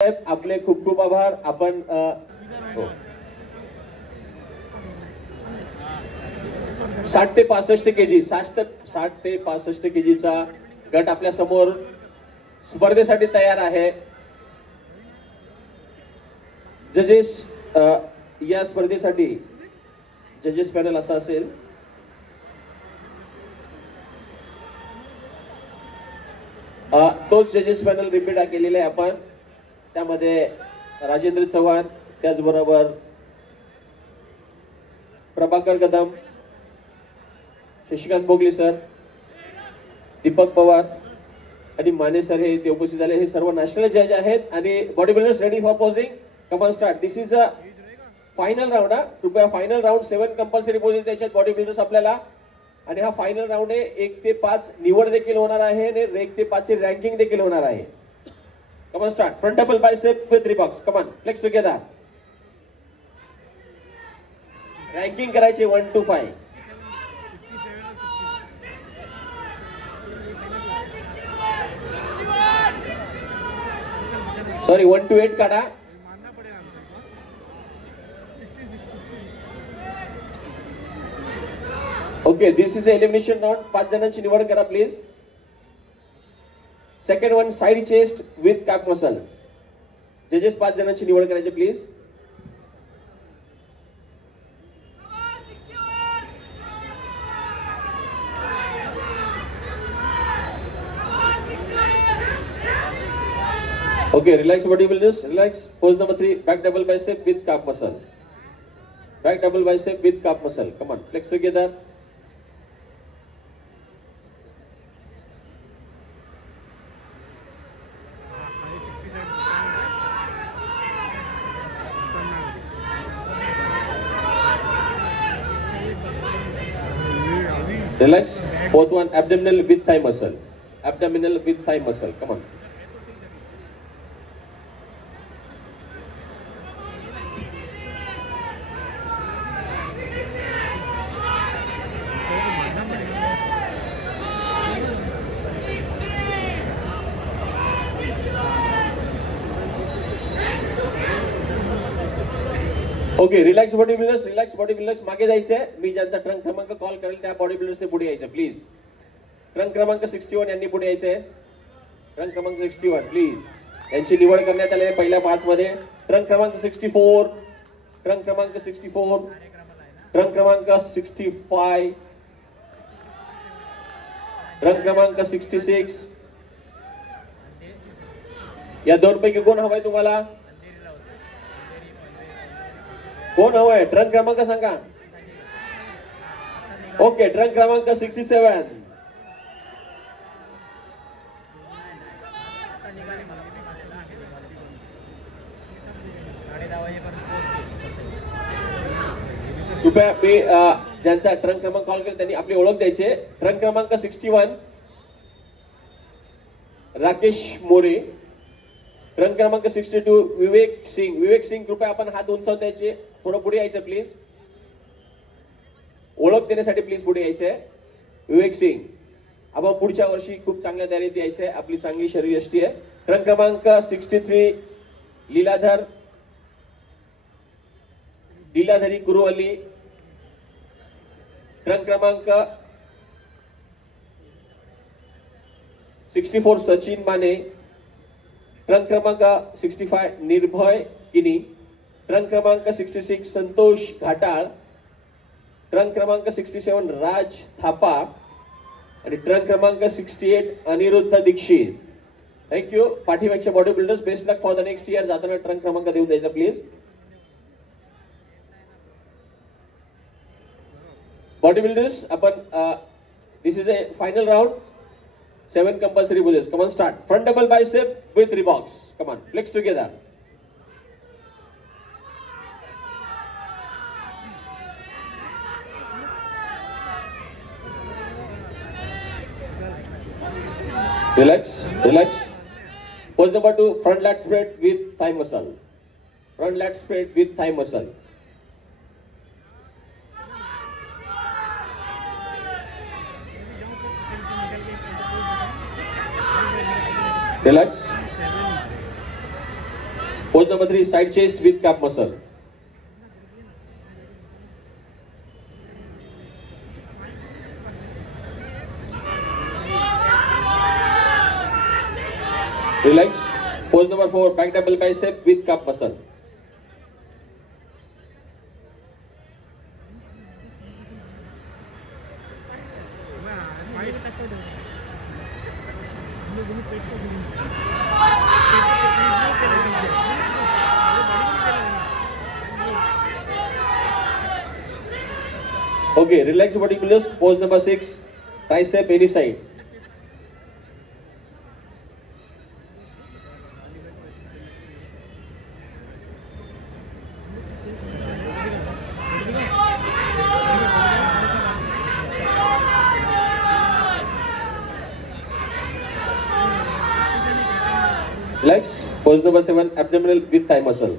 साहेब आपले खूप खूप आभार. आपण 60 ते 65 केजी 60 ते 65 केजीचा गट आपल्या समोर स्पर्धेसाठी तयार आहे. जजेस या स्पर्धेसाठी जजेस पॅनल असा असेल. तोच जजेस पॅनल रिपीट केलेला आहे आपण. त्यामध्ये राजेंद्र चव्हाण, त्याचबरोबर प्रभाकर कदम, शशिकांत बोगले सर, दीपक पवार आणि माने सर हे इथे उपस्थित झाले. हे सर्व नॅशनल जज आहेत आणि body builders ready for posing. Come on start. This is a final round. कृपया फायनल राऊंड 7 कंपल्सरी पोजिंग द्यायचे बॉडी बिल्डर्स आपल्याला. आणि हा फायनल राऊंड आहे. 1 ते 5 निवड देखील होणार आहे आणि 1 ते 5 ची रँकिंग देखील होणार आहे. Come on, start. Front double bicep with Reeboks. Come on, flex together. Ranking करायची 1 to 5. Sorry, 1 to 8 काढा. Okay, this is a elimination round. 5 जणांची निवड करा please. Second one side chest with cap muscle. जजेस 5 जणांची निवड करायची please. Okay, relax body builders, relax. Pose number 3, back double bicep with cap muscle. Back double bicep with cap muscle. Come on, flex together. Relax. Fourth one, abdominal with thigh muscle. Abdominal with thigh muscle. Come on. Okay, relax body builders, relax body builders. मागे जायचंय. मी ज्यांचा ट्रंक क्रमांक कॉल करेल त्या बॉडी बिल्डर्सने पुढे यायचं please. Trunk क्रमांक 61 यांनी पुढे यायचंय. ट्रंक क्रमांक 61 प्लीज. यांची निवड करण्यात आली आहे पहिल्या 5 मध्ये. ट्रंक क्रमांक 64, ट्रंक क्रमांक 64, ट्रंक क्रमांक 65, ट्रंक क्रमांक 66. या 2 पैकी कोण हवाय तुम्हाला? कोण हवंय? ट्रंक क्रमांक सांगा. ओके, ट्रंक क्रमांक 67. कृपया मी ज्यांचा ट्रंक क्रमांक कॉल केला त्यांनी आपली ओळख द्यायची. ट्रंक क्रमांक 61 राकेश मोरे. ट्रंक क्रमांक 62 विवेक सिंग. विवेक सिंग, कृपया आपण हात उंचावता यायचे. थोडं पुढे यायचं प्लीज. ओळख देण्यासाठी प्लीज पुढे यायचंय. विवेक सिंग, आपण पुढच्या वर्षी खूप चांगल्या तयारीत यायचंय. आपली चांगली शरीरयष्टी आहे. ट्रंक क्रमांक 63 लीलाधरी कुरुवली. ट्रंक क्रमांक 64 सचिन माने. ट्रंक क्रमांक 65 निर्भय किनी. ट्रंक क्रमांक 66 संतोष घाटाळ. ट्रंक क्रमांक 67 राज थापा आणि ट्रंक क्रमांक 68 अनिरुद्ध दीक्षित. थँक्यू. पाठीमागच्या body builders, best luck for the next year. जाताना ट्रंक क्रमांक देऊन द्यायचा प्लीज. बॉडी बिल्डर्स, आपण this is a final round. 7 compulsory poses. Come on, start. Front double bicep with Reeboks. Come on, flex together. Relax, relax. Pose number 2, front lat spread with thigh muscle. Front lat spread with thigh muscle. Relax. Pose number 3, side chest with calf muscle. Relax. Pose number 4, back double bicep with calf muscle. Okay, relax bodybuilders. Pose number 6, tricep any side. Relax. Pose number 7, abdominal with thigh muscle.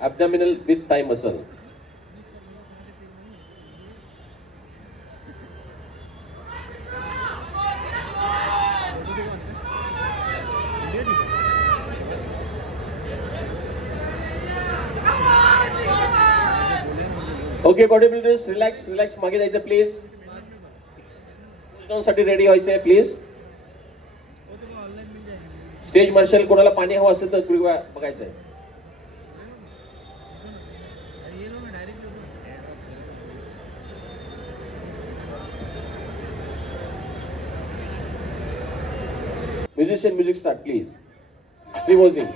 Abdominal with thigh muscle. Okay, bodybuilders, relax, relax. मागे जायचं please. Push down साठी रेडी व्हायचंय please. Stage martial कोणाला पाणी हवं असेल तर कृपया बघायचंय. Musician, music start, please. Reversing.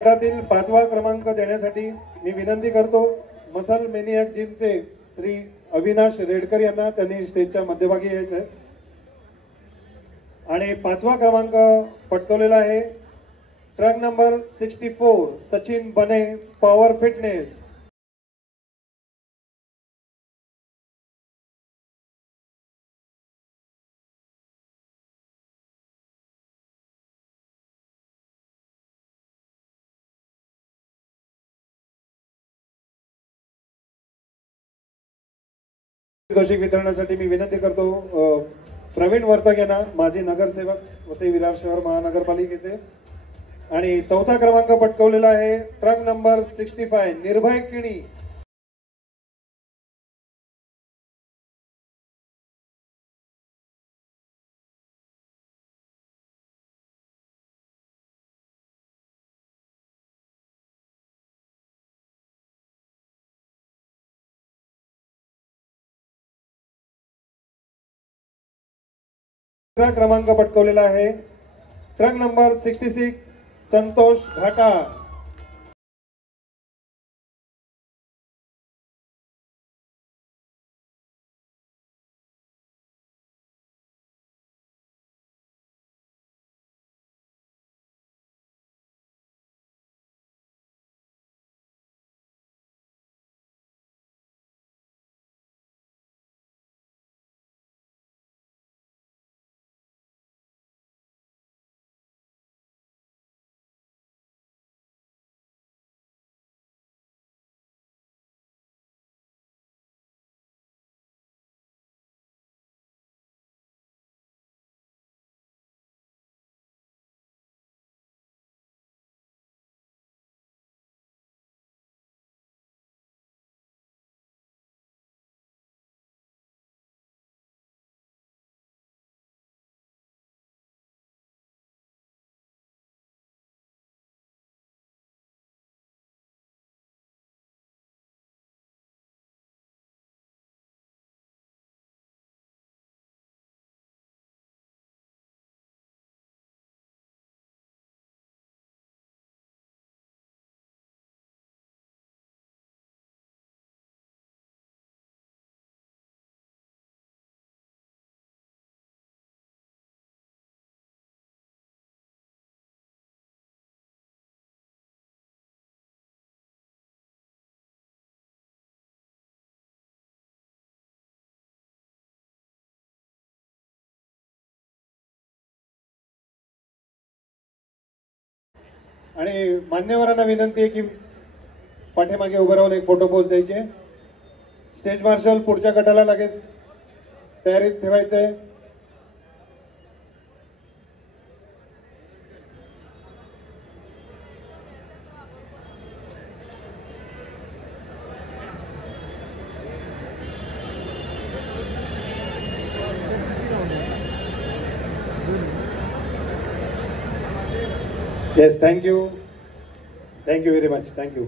जगातील 5वा क्रमांक देण्यासाठी मी विनंती करतो मसल मेनियाक जिमचे श्री अविनाश रेडकर यांना. त्यांनी स्टेजच्या मध्यभागी यायचं आहे. आणि 5वा क्रमांक पटकवलेला आहे ट्रक नंबर 64 सचिन बने, पॉवर फिटनेस. पारितोषिक वितरणासाठी मी विनंती करतो प्रवीण वर्तक यांना, माजी नगरसेवक वसई विरार शहर महानगरपालिकेचे. आणि 4था क्रमांक पटकवलेला आहे ट्रक नंबर 65 निर्भय किणी. क्रमांक पटकवलेला आहे ट्रक नंबर 66 संतोष घाटा. आणि मान्यवरांना विनंती आहे की पाठीमागे उभं राहून एक फोटो पोज द्यायचे. स्टेज मार्शल पुढच्या गटाला लगेच तयारीत ठेवायचंय. Yes, thank you very much, thank you.